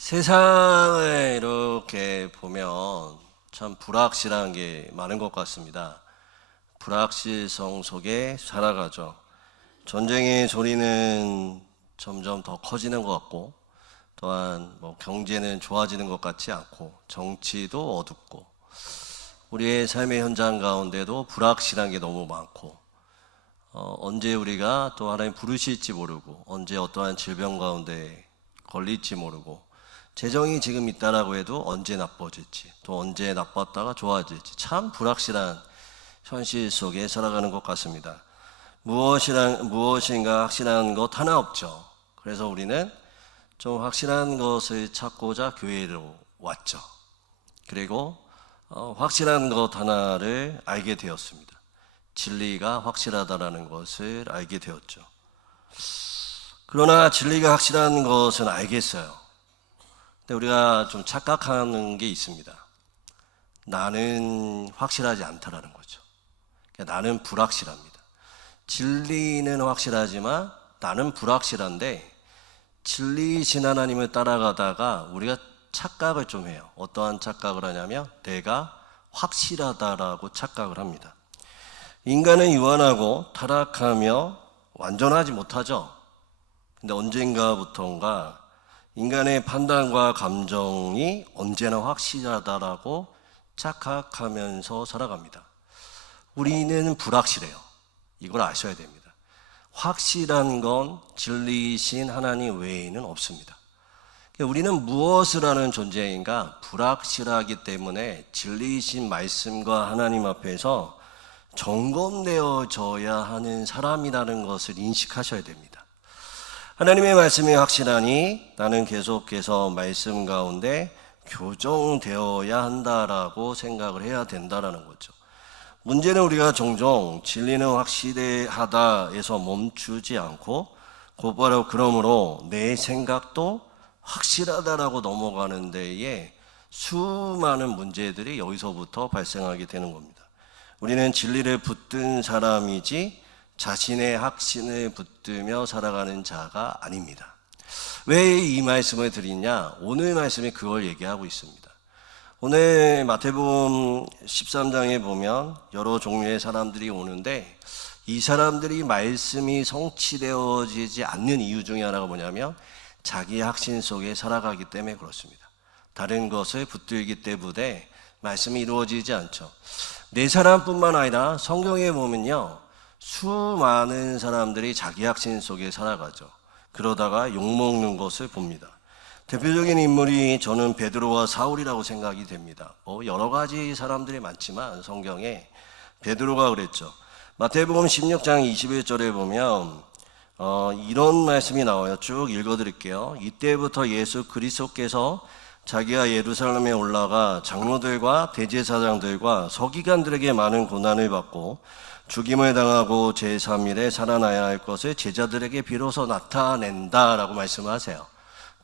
세상을 이렇게 보면 참 불확실한 게 많은 것 같습니다. 불확실성 속에 살아가죠. 전쟁의 소리는 점점 더 커지는 것 같고, 또한 경제는 좋아지는 것 같지 않고, 정치도 어둡고, 우리의 삶의 현장 가운데도 불확실한 게 너무 많고, 언제 우리가 또 하나님 부르실지 모르고, 언제 어떠한 질병 가운데 걸릴지 모르고, 재정이 지금 있다라고 해도 언제 나빠질지, 또 언제 나빴다가 좋아질지 참 불확실한 현실 속에 살아가는 것 같습니다. 무엇인가 확실한 것 하나 없죠. 그래서 우리는 좀 확실한 것을 찾고자 교회로 왔죠. 그리고 확실한 것 하나를 알게 되었습니다. 진리가 확실하다라는 것을 알게 되었죠. 그러나 진리가 확실한 것은 알겠어요. 근데 우리가 좀 착각하는 게 있습니다. 나는 확실하지 않다라는 거죠. 그러니까 나는 불확실합니다. 진리는 확실하지만 나는 불확실한데, 진리이신 하나님을 따라가다가 우리가 착각을 좀 해요. 어떠한 착각을 하냐면 내가 확실하다라고 착각을 합니다. 인간은 유한하고 타락하며 완전하지 못하죠. 근데 언젠가부터인가 인간의 판단과 감정이 언제나 확실하다라고 착각하면서 살아갑니다. 우리는 불확실해요. 이걸 아셔야 됩니다. 확실한 건 진리이신 하나님 외에는 없습니다. 우리는 무엇을 하는 존재인가? 불확실하기 때문에 진리이신 말씀과 하나님 앞에서 점검되어져야 하는 사람이라는 것을 인식하셔야 됩니다. 하나님의 말씀이 확실하니 나는 계속해서 말씀 가운데 교정되어야 한다라고 생각을 해야 된다라는 거죠. 문제는 우리가 종종 진리는 확실하다에서 멈추지 않고 곧바로 그러므로 내 생각도 확실하다라고 넘어가는 데에 수많은 문제들이 여기서부터 발생하게 되는 겁니다. 우리는 진리를 붙든 사람이지 자신의 확신을 붙들며 살아가는 자가 아닙니다. 왜 이 말씀을 드리냐? 오늘 말씀이 그걸 얘기하고 있습니다. 오늘 마태복음 13장에 보면 여러 종류의 사람들이 오는데, 이 사람들이 말씀이 성취되어지지 않는 이유 중에 하나가 뭐냐면 자기의 확신 속에 살아가기 때문에 그렇습니다. 다른 것을 붙들기 때문에 말씀이 이루어지지 않죠. 네 사람뿐만 아니라 성경에 보면요, 수많은 사람들이 자기 확신 속에 살아가죠. 그러다가 욕먹는 것을 봅니다. 대표적인 인물이 저는 베드로와 사울이라고 생각이 됩니다. 여러 가지 사람들이 많지만 성경에 베드로가 그랬죠. 마태복음 16장 21절에 보면 이런 말씀이 나와요. 쭉 읽어드릴게요. 이때부터 예수 그리스도께서 자기가 예루살렘에 올라가 장로들과 대제사장들과 서기관들에게 많은 고난을 받고 죽임을 당하고 제3일에 살아나야 할 것을 제자들에게 비로소 나타낸다라고 말씀하세요.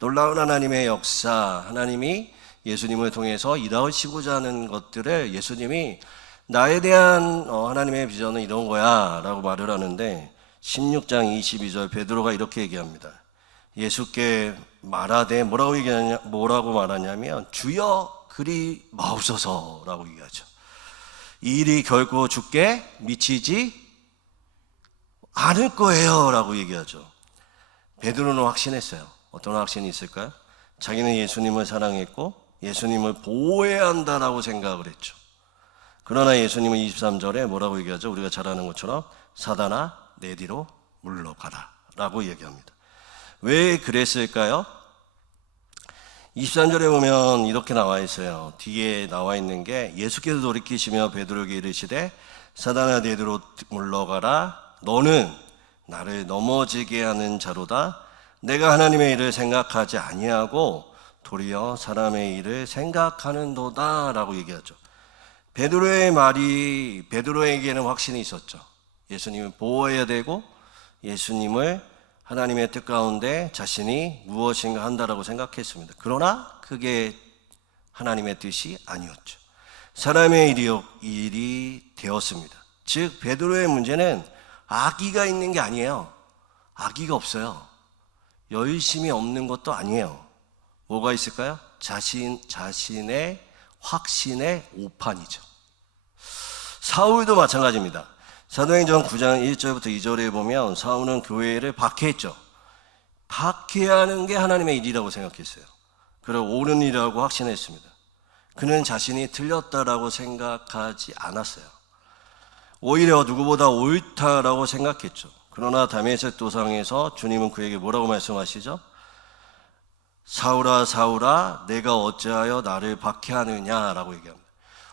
놀라운 하나님의 역사, 하나님이 예수님을 통해서 일하시고자 하는 것들을 예수님이 나에 대한 하나님의 비전은 이런 거야 라고 말을 하는데, 16장 22절 베드로가 이렇게 얘기합니다. 예수께 말하되 뭐라고 말하냐면 주여 그리 마옵소서라고 얘기하죠. 이 일이 결코 죽게 미치지 않을 거예요 라고 얘기하죠. 베드로는 확신했어요. 어떤 확신이 있을까요? 자기는 예수님을 사랑했고 예수님을 보호해야 한다라고 생각을 했죠. 그러나 예수님은 23절에 뭐라고 얘기하죠? 우리가 잘 아는 것처럼 사단아 내 뒤로 물러가라 라고 얘기합니다. 왜 그랬을까요? 23절에 보면 이렇게 나와 있어요. 뒤에 나와 있는 게 예수께서 돌이키시며 베드로에게 이르시되 사단아 내 뒤로 물러가라. 너는 나를 넘어지게 하는 자로다. 내가 하나님의 일을 생각하지 아니하고 도리어 사람의 일을 생각하는도다 라고 얘기하죠. 베드로의 말이 베드로에게는 확신이 있었죠. 예수님을 보호해야 되고 예수님을 하나님의 뜻 가운데 자신이 무엇인가 한다라고 생각했습니다. 그러나 그게 하나님의 뜻이 아니었죠. 사람의 일이 되었습니다. 즉 베드로의 문제는 악의가 있는 게 아니에요. 악의가 없어요. 열심이 없는 것도 아니에요. 뭐가 있을까요? 자신의 확신의 오판이죠. 사울도 마찬가지입니다. 사도행전 9장 1절부터 2절에 보면 사울은 교회를 박해했죠. 박해하는 게 하나님의 일이라고 생각했어요. 그리고 옳은 일이라고 확신했습니다. 그는 자신이 틀렸다라고 생각하지 않았어요. 오히려 누구보다 옳다라고 생각했죠. 그러나 다메섹 도상에서 주님은 그에게 뭐라고 말씀하시죠? 사울아 사울아 내가 어찌하여 나를 박해하느냐라고 얘기합니다.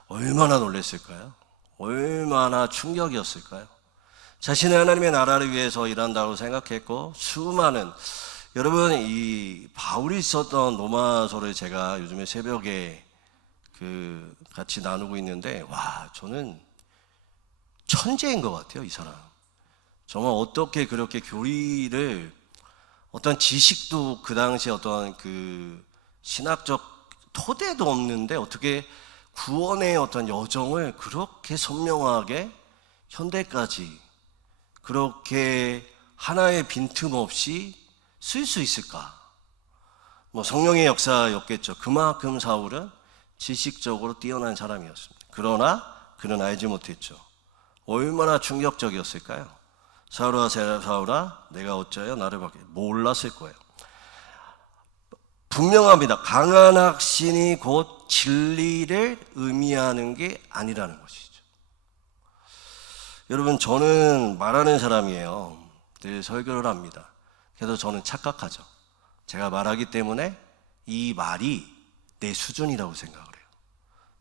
얼마나 놀랐을까요? 얼마나 충격이었을까요? 자신의 하나님의 나라를 위해서 일한다고 생각했고 수많은 여러분 이 바울이 썼던 로마서를 제가 요즘에 새벽에 같이 나누고 있는데 와 저는 천재인 것 같아요. 이 사람 정말 어떻게 그렇게 교리를 어떤 지식도 그 당시에 어떤 신학적 토대도 없는데 어떻게 구원의 어떤 여정을 그렇게 선명하게 현대까지 그렇게 하나의 빈틈없이 쓸 수 있을까? 뭐 성령의 역사였겠죠. 그만큼 사울은 지식적으로 뛰어난 사람이었습니다. 그러나 그는 알지 못했죠. 얼마나 충격적이었을까요? 사울아 사울아 내가 어찌하여 나를 박해 몰랐을 거예요. 분명합니다. 강한 확신이 곧 진리를 의미하는 게 아니라는 것이죠. 여러분 저는 말하는 사람이에요. 늘 설교를 합니다. 그래서 저는 착각하죠. 제가 말하기 때문에 이 말이 내 수준이라고 생각을 해요.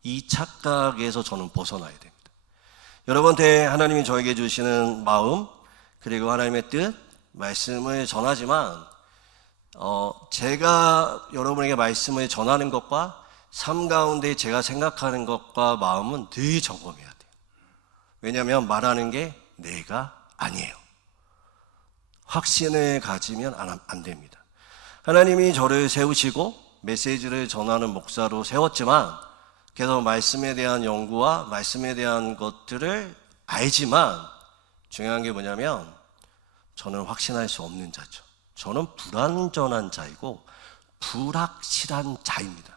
이 착각에서 저는 벗어나야 됩니다. 여러분한테 하나님이 저에게 주시는 마음 그리고 하나님의 뜻 말씀을 전하지만 제가 여러분에게 말씀을 전하는 것과 삶 가운데 제가 생각하는 것과 마음은 늘 점검해야 돼요. 왜냐하면 말하는 게 내가 아니에요. 확신을 가지면 안 됩니다. 하나님이 저를 세우시고 메시지를 전하는 목사로 세웠지만 그래서 말씀에 대한 연구와 말씀에 대한 것들을 알지만 중요한 게 뭐냐면 저는 확신할 수 없는 자죠. 저는 불완전한 자이고 불확실한 자입니다.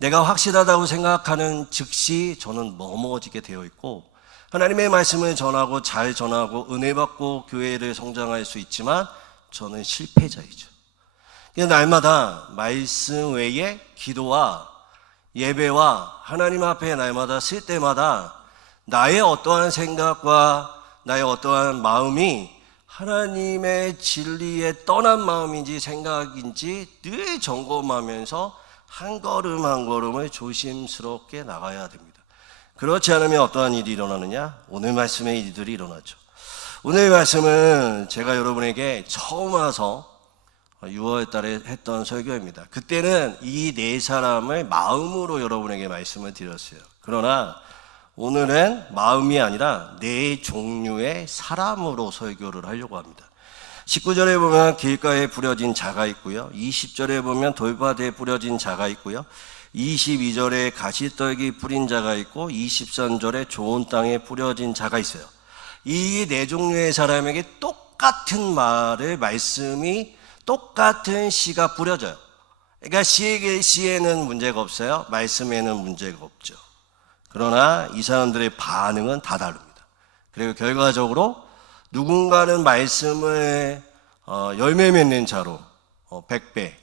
내가 확실하다고 생각하는 즉시 저는 머무러지게 되어 있고 하나님의 말씀을 전하고 잘 전하고 은혜 받고 교회를 성장할 수 있지만 저는 실패자이죠. 날마다 말씀 외에 기도와 예배와 하나님 앞에 날마다 쓸 때마다 나의 어떠한 생각과 나의 어떠한 마음이 하나님의 진리에 떠난 마음인지 생각인지 늘 점검하면서 한 걸음 한 걸음을 조심스럽게 나가야 됩니다. 그렇지 않으면 어떠한 일이 일어나느냐? 오늘 말씀의 일들이 일어나죠. 오늘 말씀은 제가 여러분에게 처음 와서 6월 달에 했던 설교입니다. 그때는 이 네 사람을 마음으로 여러분에게 말씀을 드렸어요. 그러나 오늘은 마음이 아니라 네 종류의 사람으로 설교를 하려고 합니다. 19절에 보면 길가에 뿌려진 자가 있고요. 20절에 보면 돌밭에 뿌려진 자가 있고요. 22절에 가시떨기 뿌린 자가 있고 23절에 좋은 땅에 뿌려진 자가 있어요. 이 네 종류의 사람에게 똑같은 말씀이 똑같은 씨가 뿌려져요. 그러니까 씨에는 문제가 없어요. 말씀에는 문제가 없죠. 그러나 이 사람들의 반응은 다 다릅니다. 그리고 결과적으로 누군가는 말씀을 열매 맺는 자로 100배,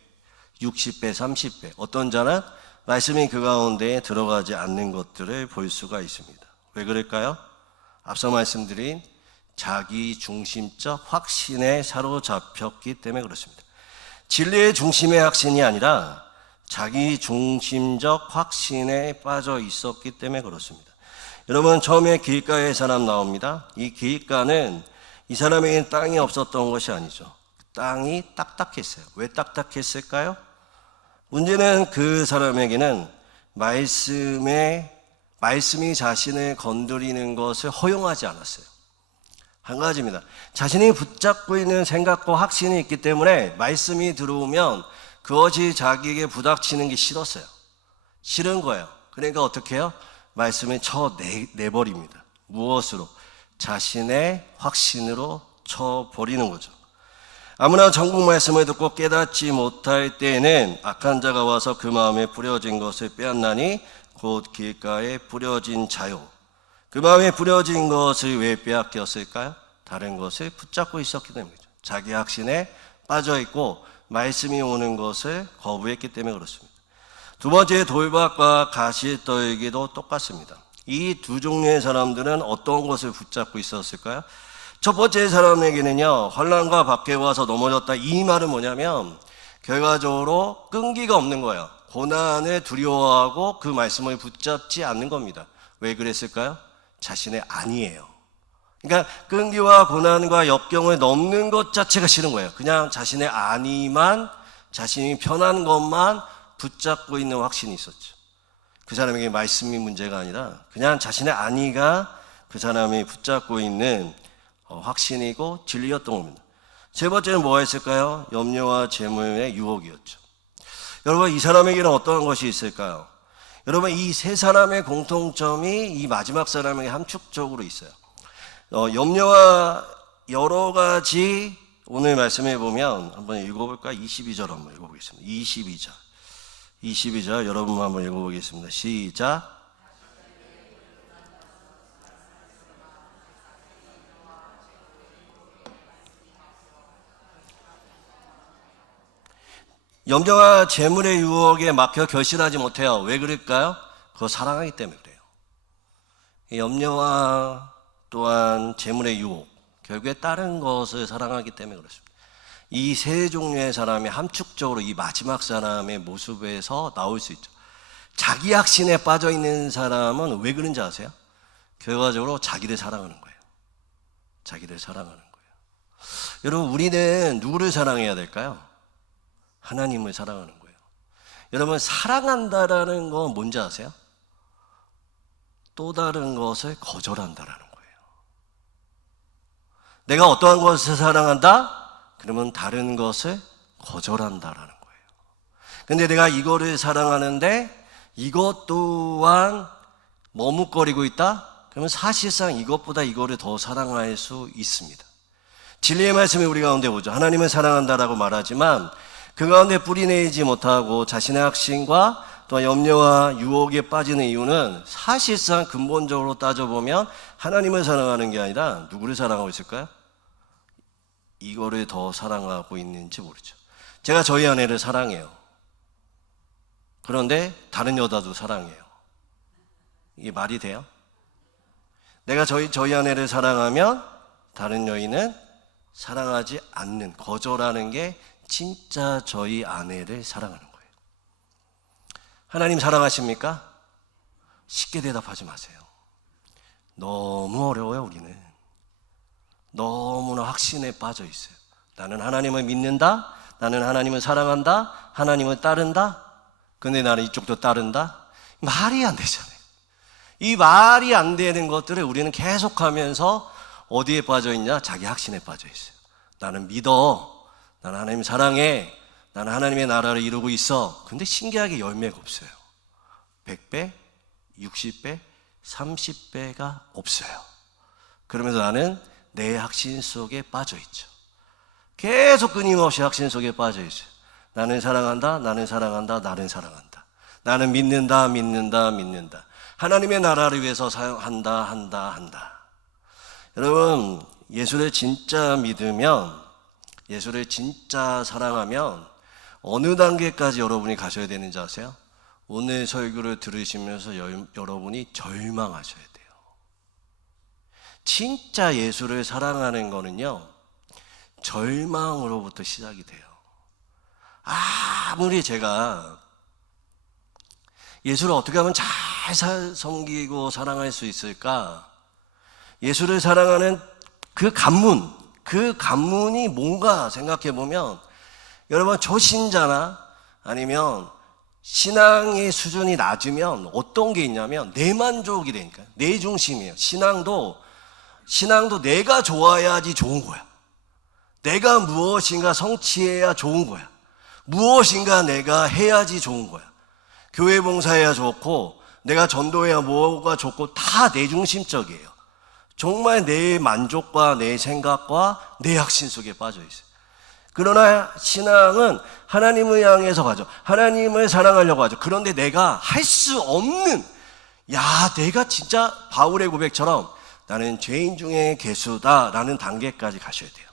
60배, 30배 어떤 자는 말씀이 그 가운데 들어가지 않는 것들을 볼 수가 있습니다. 왜 그럴까요? 앞서 말씀드린 자기 중심적 확신에 사로잡혔기 때문에 그렇습니다. 진리의 중심의 확신이 아니라 자기 중심적 확신에 빠져 있었기 때문에 그렇습니다. 여러분 처음에 길가의 사람 나옵니다. 이 길가는 이 사람에게는 땅이 없었던 것이 아니죠. 땅이 딱딱했어요. 왜 딱딱했을까요? 문제는 그 사람에게는 말씀이 자신을 건드리는 것을 허용하지 않았어요. 한 가지입니다. 자신이 붙잡고 있는 생각과 확신이 있기 때문에 말씀이 들어오면 그것이 자기에게 부닥치는 게 싫었어요. 싫은 거예요. 그러니까 어떻게 해요? 말씀을 아무나 전국 말씀을 듣고 깨닫지 못할 때에는 악한 자가 와서 그 마음에 뿌려진 것을 빼앗나니 곧 길가에 뿌려진 자요. 그 마음에 뿌려진 것을 왜 빼앗겼을까요? 다른 것을 붙잡고 있었기 때문이죠. 자기 확신에 빠져있고 말씀이 오는 것을 거부했기 때문에 그렇습니다. 두 번째, 돌박과 가시떨기도 똑같습니다. 이 두 종류의 사람들은 어떤 것을 붙잡고 있었을까요? 첫 번째 사람에게는요, 환난과 밖에 와서 넘어졌다. 이 말은 뭐냐면 결과적으로 끈기가 없는 거예요. 고난을 두려워하고 그 말씀을 붙잡지 않는 겁니다. 왜 그랬을까요? 자신의 안이에요. 그러니까 끈기와 고난과 역경을 넘는 것 자체가 싫은 거예요. 그냥 자신의 안위만, 자신이 편한 것만 붙잡고 있는 확신이 있었죠. 그 사람에게 말씀이 문제가 아니라 그냥 자신의 안위가 그 사람이 붙잡고 있는 확신이고 진리였던 겁니다. 세 번째는 뭐가 있을까요? 염려와 재물의 유혹이었죠. 여러분, 이 사람에게는 어떤 것이 있을까요? 여러분, 이 세 사람의 공통점이 이 마지막 사람에게 함축적으로 있어요. 염려와 여러 가지, 오늘 말씀해 보면 한번 읽어볼까요? 22절 한번 읽어보겠습니다. 22절 여러분 한번 읽어보겠습니다. 시작. 염려와 재물의 유혹에 막혀 결실하지 못해요. 왜 그럴까요? 그거 사랑하기 때문에 그래요. 염려와 또한 재물의 유혹, 결국에 다른 것을 사랑하기 때문에 그렇습니다. 이 세 종류의 사람이 함축적으로 이 마지막 사람의 모습에서 나올 수 있죠. 자기 확신에 빠져있는 사람은 왜 그런지 아세요? 결과적으로 자기를 사랑하는 거예요. 자기를 사랑하는 거예요. 여러분, 우리는 누구를 사랑해야 될까요? 하나님을 사랑하는 거예요. 여러분, 사랑한다라는 건 뭔지 아세요? 또 다른 것을 거절한다라는 거예요. 내가 어떠한 것을 사랑한다? 그러면 다른 것을 거절한다라는 거예요. 근데 내가 이거를 사랑하는데 이것 또한 머뭇거리고 있다? 그러면 사실상 이것보다 이거를 더 사랑할 수 있습니다. 진리의 말씀이 우리 가운데 오죠. 하나님을 사랑한다라고 말하지만 그 가운데 뿌리내지 못하고 자신의 확신과 또 염려와 유혹에 빠지는 이유는 사실상 근본적으로 따져보면 하나님을 사랑하는 게 아니라 누구를 사랑하고 있을까요? 이거를 더 사랑하고 있는지 모르죠. 제가 저희 아내를 사랑해요. 그런데 다른 여자도 사랑해요. 이게 말이 돼요? 내가 저희 아내를 사랑하면 다른 여인은 사랑하지 않는, 거절하는 게 진짜 저희 아내를 사랑하는 거예요. 하나님 사랑하십니까? 쉽게 대답하지 마세요. 너무 어려워요, 우리는. 너무나 확신에 빠져 있어요. 나는 하나님을 믿는다. 나는 하나님을 사랑한다. 하나님을 따른다. 근데 나는 이쪽도 따른다. 말이 안 되잖아요. 이 말이 안 되는 것들을 우리는 계속하면서 어디에 빠져 있냐? 자기 확신에 빠져 있어요. 나는 믿어. 나는 하나님 사랑해. 나는 하나님의 나라를 이루고 있어. 근데 신기하게 열매가 없어요. 100배, 60배, 30배가 없어요. 그러면서 나는 내 확신 속에 빠져 있죠. 계속 끊임없이 확신 속에 빠져 있어요. 나는 사랑한다, 나는 사랑한다, 나는 사랑한다. 나는 믿는다, 믿는다, 믿는다. 하나님의 나라를 위해서 한다. 여러분, 예수를 진짜 믿으면, 예수를 진짜 사랑하면 어느 단계까지 여러분이 가셔야 되는지 아세요? 오늘 설교를 들으시면서 여러분이 절망하셔야 돼요. 진짜 예수를 사랑하는 거는요, 절망으로부터 시작이 돼요. 아무리 제가 예수를 어떻게 하면 잘 섬기고 사랑할 수 있을까? 예수를 사랑하는 그 관문이 뭔가 생각해 보면, 여러분, 초신자나 아니면 신앙의 수준이 낮으면 어떤 게 있냐면 내 만족이 되니까, 내 중심이에요. 신앙도 내가 좋아야지 좋은 거야. 내가 무엇인가 성취해야 좋은 거야. 무엇인가 내가 해야지 좋은 거야. 교회 봉사해야 좋고, 내가 전도해야 뭐가 좋고, 다 내 중심적이에요. 정말 내 만족과 내 생각과 내 확신 속에 빠져 있어요. 그러나 신앙은 하나님을 향해서 가죠. 하나님을 사랑하려고 하죠. 그런데 내가 할 수 없는, 내가 진짜 바울의 고백처럼 나는 죄인 중에 괴수다라는 단계까지 가셔야 돼요.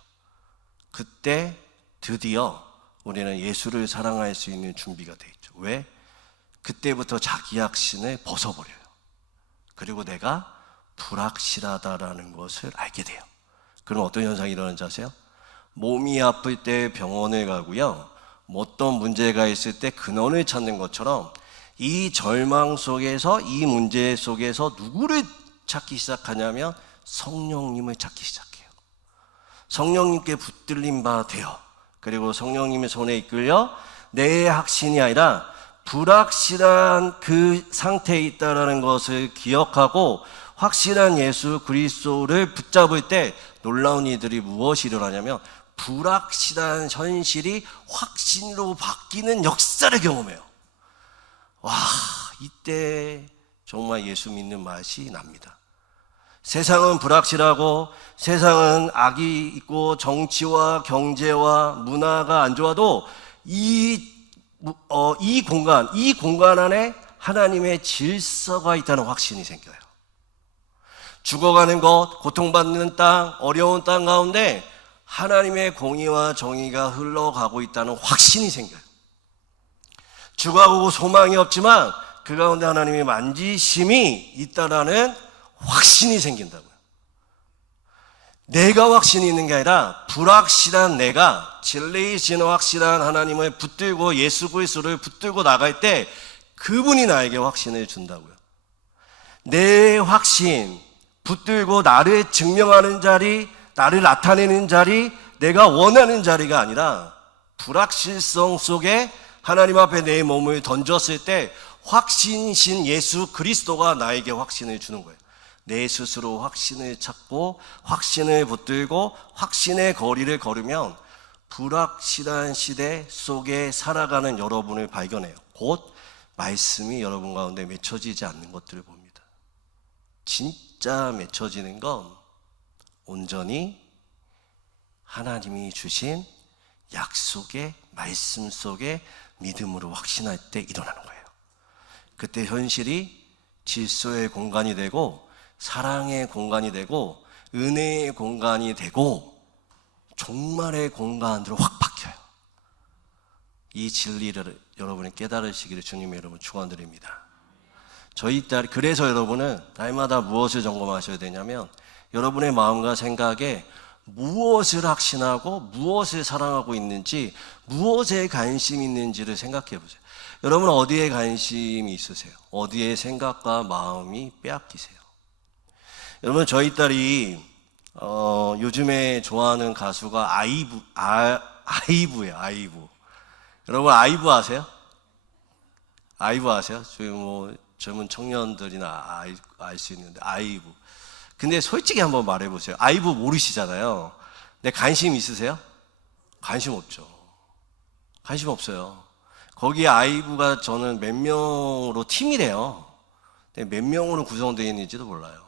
그때 드디어 우리는 예수를 사랑할 수 있는 준비가 돼 있죠. 왜? 그때부터 자기 확신을 벗어버려요. 그리고 내가 불확실하다라는 것을 알게 돼요. 그럼 어떤 현상이 일어나는지 아세요? 몸이 아플 때 병원을 가고요, 어떤 문제가 있을 때 근원을 찾는 것처럼 이 절망 속에서, 이 문제 속에서 누구를 찾기 시작하냐면 성령님을 찾기 시작해요. 성령님께 붙들림 바 돼요. 그리고 성령님의 손에 이끌려 내 확신이 아니라 불확실한 그 상태에 있다는 것을 기억하고 확실한 예수 그리스도를 붙잡을 때 놀라운 일들이 무엇이 일어나냐면 불확실한 현실이 확신으로 바뀌는 역사를 경험해요. 이때 정말 예수 믿는 맛이 납니다. 세상은 불확실하고 세상은 악이 있고 정치와 경제와 문화가 안 좋아도 이 공간 안에 하나님의 질서가 있다는 확신이 생겨요. 죽어가는 것, 고통받는 땅, 어려운 땅 가운데 하나님의 공의와 정의가 흘러가고 있다는 확신이 생겨요. 죽어가고 소망이 없지만 그 가운데 하나님의 만지심이 있다라는 확신이 생긴다고요. 내가 확신이 있는 게 아니라 불확실한 내가 진리이신 확실한 하나님을 붙들고 예수 그리스도를 붙들고 나갈 때 그분이 나에게 확신을 준다고요. 내 확신, 붙들고 나를 증명하는 자리, 나를 나타내는 자리, 내가 원하는 자리가 아니라 불확실성 속에 하나님 앞에 내 몸을 던졌을 때 확신이신 예수 그리스도가 나에게 확신을 주는 거예요. 내 스스로 확신을 찾고 확신을 붙들고 확신의 거리를 걸으면 불확실한 시대 속에 살아가는 여러분을 발견해요. 곧 말씀이 여러분 가운데 맺혀지지 않는 것들을 봅니다. 진짜 맺혀지는 건 온전히 하나님이 주신 약속의 말씀 속에 믿음으로 확신할 때 일어나는 거예요. 그때 현실이 질서의 공간이 되고 사랑의 공간이 되고 은혜의 공간이 되고 종말의 공간으로 확 바뀌어요. 이 진리를 여러분이 깨달으시기를 주님의 이름으로 축원드립니다. 그래서 여러분은 날마다 무엇을 점검하셔야 되냐면 여러분의 마음과 생각에 무엇을 확신하고 무엇을 사랑하고 있는지, 무엇에 관심이 있는지를 생각해 보세요. 여러분 어디에 관심이 있으세요? 어디에 생각과 마음이 빼앗기세요? 여러분 저희 딸이 요즘에 좋아하는 가수가 아이브예요. 아이브. 여러분 아이브 아세요? 아이브 아세요? 저희 젊은 청년들이나 알 수 있는데 아이브. 근데 솔직히 한번 말해보세요. 아이브 모르시잖아요. 근데 관심 있으세요? 관심 없죠. 관심 없어요. 거기에 아이브가 저는 몇 명으로 팀이래요. 근데 몇 명으로 구성되어 있는지도 몰라요.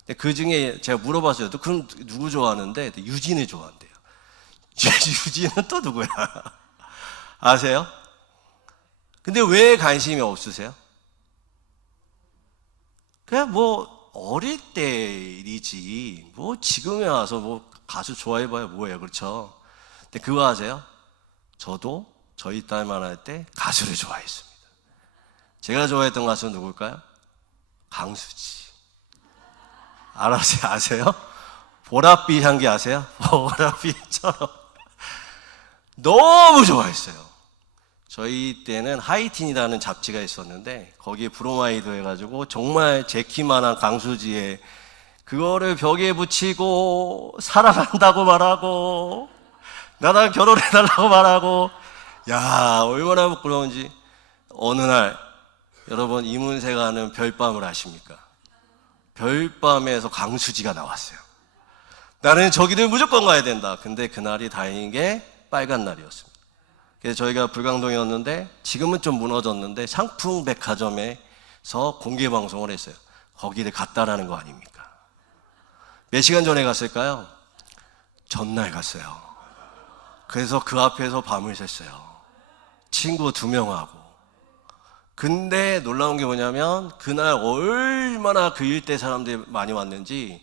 근데 그 중에 제가 물어봤어요. 그럼 누구 좋아하는데? 유진을 좋아한대요. 유진은 또 누구야? 아세요? 근데 왜 관심이 없으세요? 그냥 어릴 때 일이지 지금에 와서 가수 좋아해봐야 뭐예요, 그렇죠? 근데 그거 아세요? 저도 저희 딸만 할 때 가수를 좋아했습니다. 제가 좋아했던 가수는 누굴까요? 강수지. 아세요? 보랏빛 향기 아세요? 보랏빛처럼 너무 좋아했어요. 저희 때는 하이틴이라는 잡지가 있었는데 거기에 브로마이드 해가지고 정말 제 키만한 강수지에 그거를 벽에 붙이고 사랑한다고 말하고 나랑 결혼해달라고 말하고, 야 얼마나 부끄러운지. 어느 날 여러분 이문세가 하는 별밤을 아십니까? 별밤에서 강수지가 나왔어요. 나는 저기를 무조건 가야 된다. 근데 그날이 다행히게 빨간 날이었습니다. 그래서 저희가 불광동이었는데 지금은 좀 무너졌는데 상풍백화점에서 공개방송을 했어요. 거기를 갔다라는 거 아닙니까? 몇 시간 전에 갔을까요? 전날 갔어요. 그래서 그 앞에서 밤을 샜어요. 친구 2명하고. 근데 놀라운 게 뭐냐면 그날 얼마나 그 일대 사람들이 많이 왔는지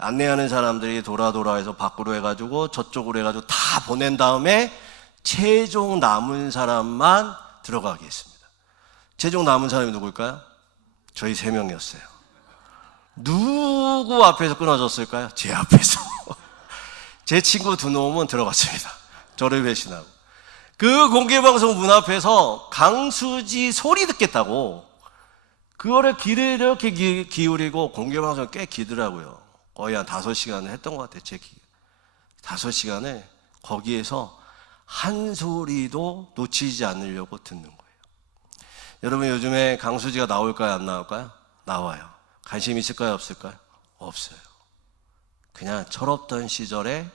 안내하는 사람들이 돌아 해서 밖으로 해가지고 저쪽으로 해가지고 다 보낸 다음에 최종 남은 사람만 들어가게 했습니다. 최종 남은 사람이 누굴까요? 저희 3명이었어요. 누구 앞에서 끊어졌을까요? 제 앞에서. 제 친구 2놈은 들어갔습니다. 저를 배신하고. 그 공개방송 문 앞에서 강수지 소리 듣겠다고 그거를 귀를 이렇게 기울이고 공개방송을 꽤 기더라고요. 거의 한 5시간을 했던 것 같아요. 제 5시간을 거기에서 한 소리도 놓치지 않으려고 듣는 거예요. 여러분 요즘에 강수지가 나올까요? 안 나올까요? 나와요. 관심 있을까요? 없을까요? 없어요. 그냥 철없던 시절의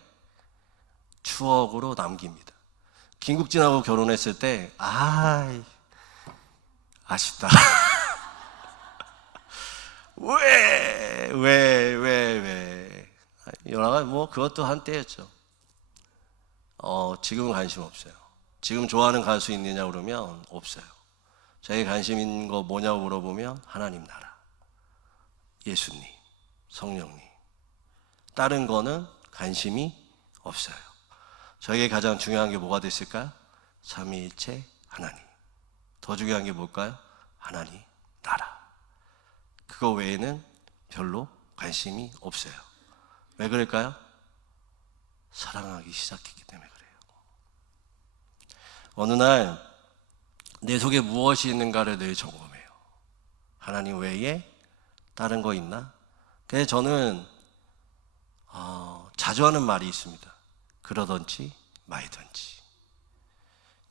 추억으로 남깁니다. 김국진하고 결혼했을 때 아쉽다. 왜 연하가 뭐 그것도 한때였죠. 지금은 관심 없어요. 지금 좋아하는 가수 있느냐 그러면 없어요. 자기 관심 있는 거 뭐냐고 물어보면 하나님 나라, 예수님, 성령님. 다른 거는 관심이 없어요. 저에게 가장 중요한 게 뭐가 됐을까요? 삼위일체 하나님. 더 중요한 게 뭘까요? 하나님 나라. 그거 외에는 별로 관심이 없어요. 왜 그럴까요? 사랑하기 시작했기 때문에 그래요. 어느 날 내 속에 무엇이 있는가를 늘 점검해요. 하나님 외에 다른 거 있나? 그래서 저는 자주 하는 말이 있습니다. 그러던지 말던지.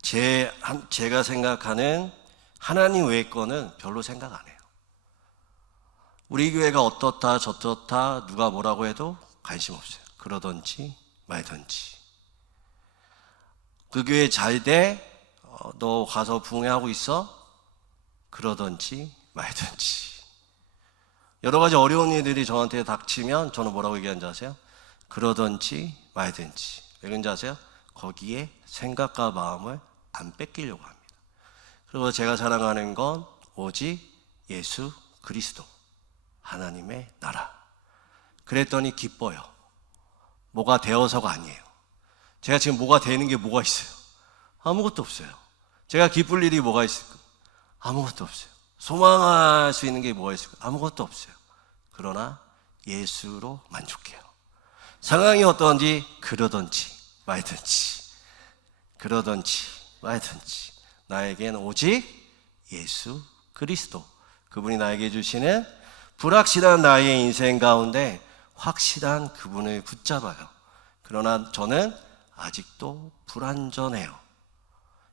제가 생각하는 하나님 외의 거는 별로 생각 안 해요. 우리 교회가 어떻다 저렇다 누가 뭐라고 해도 관심 없어요. 그러던지 말던지. 그 교회 잘 돼? 너 가서 부흥회하고 있어? 그러던지 말던지. 여러 가지 어려운 일들이 저한테 닥치면 저는 뭐라고 얘기하는지 아세요? 그러던지 말든지. 왜 그런지 아세요? 거기에 생각과 마음을 안 뺏기려고 합니다. 그리고 제가 자랑하는 건 오직 예수 그리스도 하나님의 나라. 그랬더니 기뻐요. 뭐가 되어서가 아니에요. 제가 지금 뭐가 되는 게 뭐가 있어요? 아무것도 없어요. 제가 기쁠 일이 뭐가 있을까? 아무것도 없어요. 소망할 수 있는 게 뭐가 있을까? 아무것도 없어요. 그러나 예수로 만족해요. 상황이 어떤지 그러던지 말든지 그러던지 말든지 나에겐 오직 예수 그리스도 그분이 나에게 주시는 불확실한 나의 인생 가운데 확실한 그분을 붙잡아요. 그러나 저는 아직도 불완전해요.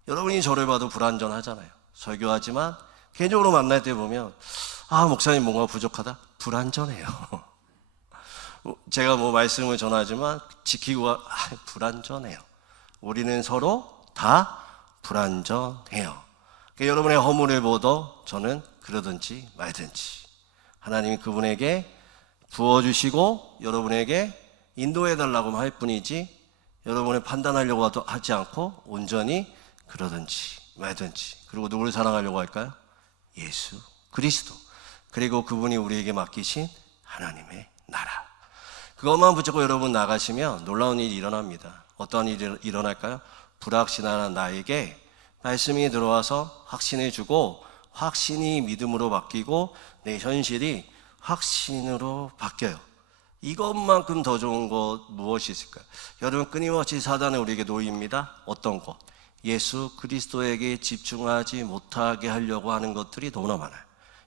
여러분이 저를 봐도 불완전하잖아요. 설교하지만 개인적으로 만날 때 보면 목사님 뭔가 부족하다? 불완전해요. 제가 뭐 말씀을 전하지만 지키고 불완전해요. 우리는 서로 다 불완전해요. 여러분의 허물을 보도 저는 그러든지 말든지 하나님이 그분에게 부어주시고 여러분에게 인도해달라고 할 뿐이지 여러분을 판단하려고 하지 않고 온전히 그러든지 말든지. 그리고 누구를 사랑하려고 할까요? 예수 그리스도. 그리고 그분이 우리에게 맡기신 하나님의 나라. 그것만 붙잡고 여러분 나가시면 놀라운 일이 일어납니다. 어떤 일이 일어날까요? 불확신한 나에게 말씀이 들어와서 확신을 주고 확신이 믿음으로 바뀌고 내 현실이 확신으로 바뀌어요. 이것만큼 더 좋은 것 무엇이 있을까요? 여러분 끊임없이 사단은 우리에게 노입니다. 어떤 것? 예수 그리스도에게 집중하지 못하게 하려고 하는 것들이 너무나 많아요.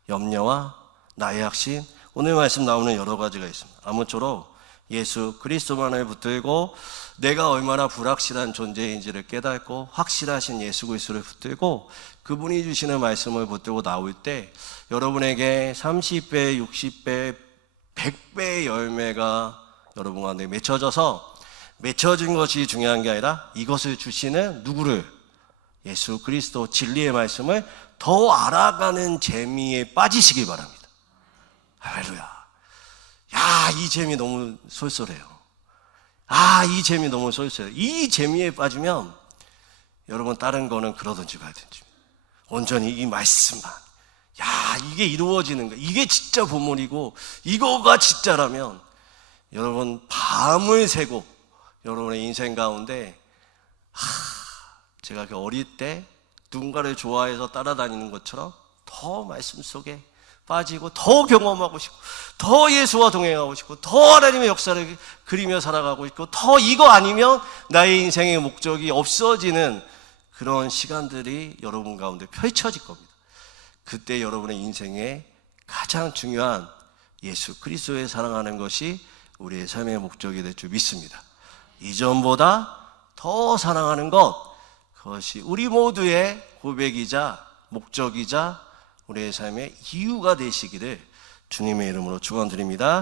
염려와 나의 확신, 오늘 말씀 나오는 여러 가지가 있습니다. 아무쪼록 예수 그리스도만을 붙들고 내가 얼마나 불확실한 존재인지를 깨닫고 확실하신 예수 그리스도를 붙들고 그분이 주시는 말씀을 붙들고 나올 때 여러분에게 30배, 60배, 100배의 열매가 여러분 가운데 맺혀진 것이 중요한 게 아니라 이것을 주시는 누구를? 예수 그리스도 진리의 말씀을 더 알아가는 재미에 빠지시기 바랍니다. 할렐루야. 이 재미 너무 쏠쏠해요. 이 재미 너무 쏠쏠해요. 이 재미에 빠지면 여러분 다른 거는 그러든지 말든지 온전히 이 말씀만, 이게 이루어지는 거, 이게 진짜 보물이고 이거가 진짜라면 여러분 밤을 새고 여러분의 인생 가운데 제가 그 어릴 때 누군가를 좋아해서 따라다니는 것처럼 더 말씀 속에 빠지고 더 경험하고 싶고 더 예수와 동행하고 싶고 더 하나님의 역사를 그리며 살아가고 있고 더 이거 아니면 나의 인생의 목적이 없어지는 그런 시간들이 여러분 가운데 펼쳐질 겁니다. 그때 여러분의 인생의 가장 중요한 예수 그리스도를 사랑하는 것이 우리의 삶의 목적이 될 줄 믿습니다. 이전보다 더 사랑하는 것, 그것이 우리 모두의 고백이자 목적이자 우리의 삶의 이유가 되시기를 주님의 이름으로 축원드립니다.